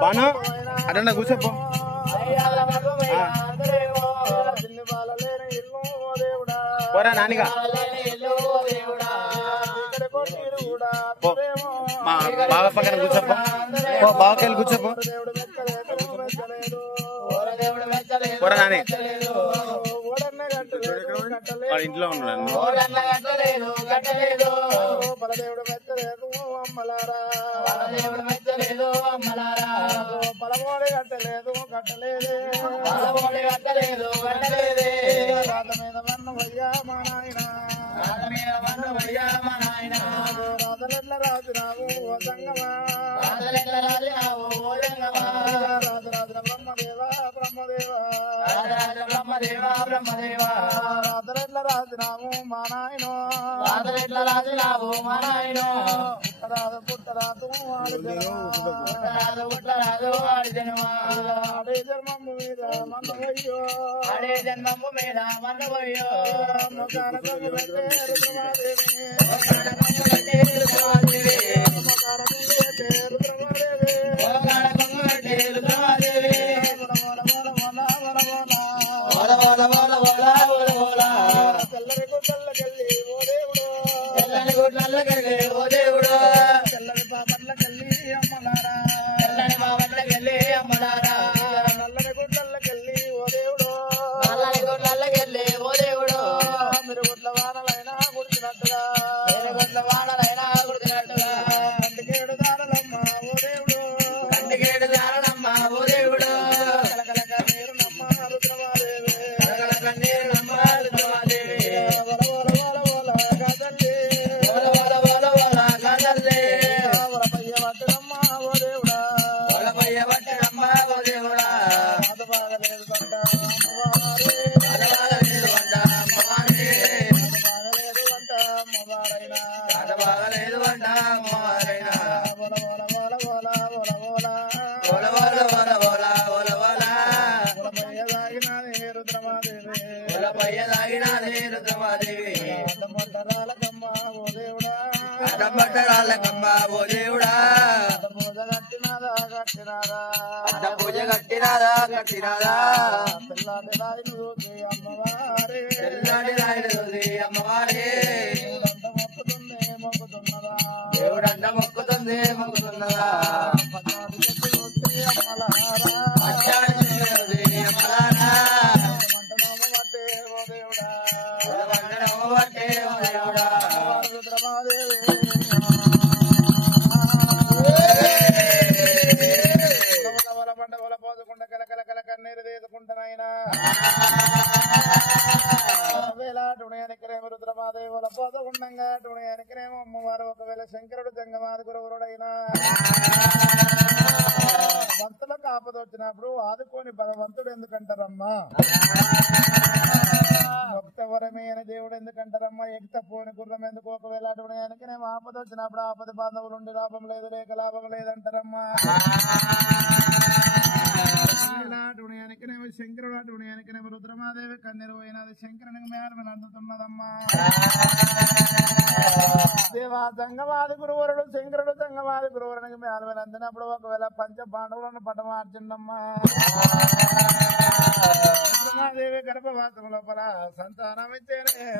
బాను అటన్నా కూర్చోపో పోరా నానిగా మా బావ పక్కన కూర్చోపో బావకెళ్ళి కూర్చోపో పోరా నాని వాడు ఇంట్లో ఉన్నాడు పలమోడి కట్టలేదు కట్టలేదు రాత మీద వన్నవయ్యా మా నాయన రాతలెట్ల రాజురావు ఓ సంగమా రాజరాజుల బ్రహ్మదేవా బ్రహ్మదేవా రాతలెట్ల రాజురావు మా నాయన పుట్టరాదు వాడి జనమా అడే జన్మము మీద మన్నవయ్యో మొకాన కొంగు పెట్టే తెల్లని గుడ్డల్లకెళ్ళి ఓ దేవుడు తెల్లని పాపట్లకెళ్ళి అమ్మలారా నల్లని గుడ్డల్లకెళ్ళి ఓ దేవుడు మీరు గుడ్ల వానలైనా గుడిచినట్టుగా కంటికేడు దారలమ్మ ఓ దేవుడు కలకలక నీరు నమ్మ రుద్రమాదేవి ఓ దేవుడా పూజ కట్టినాదా తెల్లాటి రాయుడు అమ్మవారే మొక్కుతున్నదా దేవుడంట మొక్కుతుంది రుద్రమాదేవులపోతుండగానేమో అమ్మవారు ఒకవేళ శంకరుడు జంగమాది గురువుడైనా భక్తులకు ఆపద వచ్చినప్పుడు ఆదుకోని భగవంతుడు ఎందుకంటారమ్మా భక్తవరమైన దేవుడు ఎందుకంటారమ్మా ఎక్త పోని గుర్రం ఎందుకు ఒకవేళ అటునేమో ఆపద వచ్చినప్పుడు ఆపద బాంధవులు ఉండి లాభం లేదు లేక లాభం లేదంటారమ్మా అటునేమో శంకరుడు అటునేమో రుద్రమాదేవి కన్నెరు పోయినది శంకరునికి మేడమని అందుతున్నదమ్మా దేవా జంగమాది గురువరుడు శంకరుడు జంగమాది గురువరునికి మేడమని అందినప్పుడు ఒకవేళ పంచ పాండవులను పటమార్చిండమ్మా రుద్రమాదేవి గర్భవాసం లోపల సంతానం ఇచ్చేనే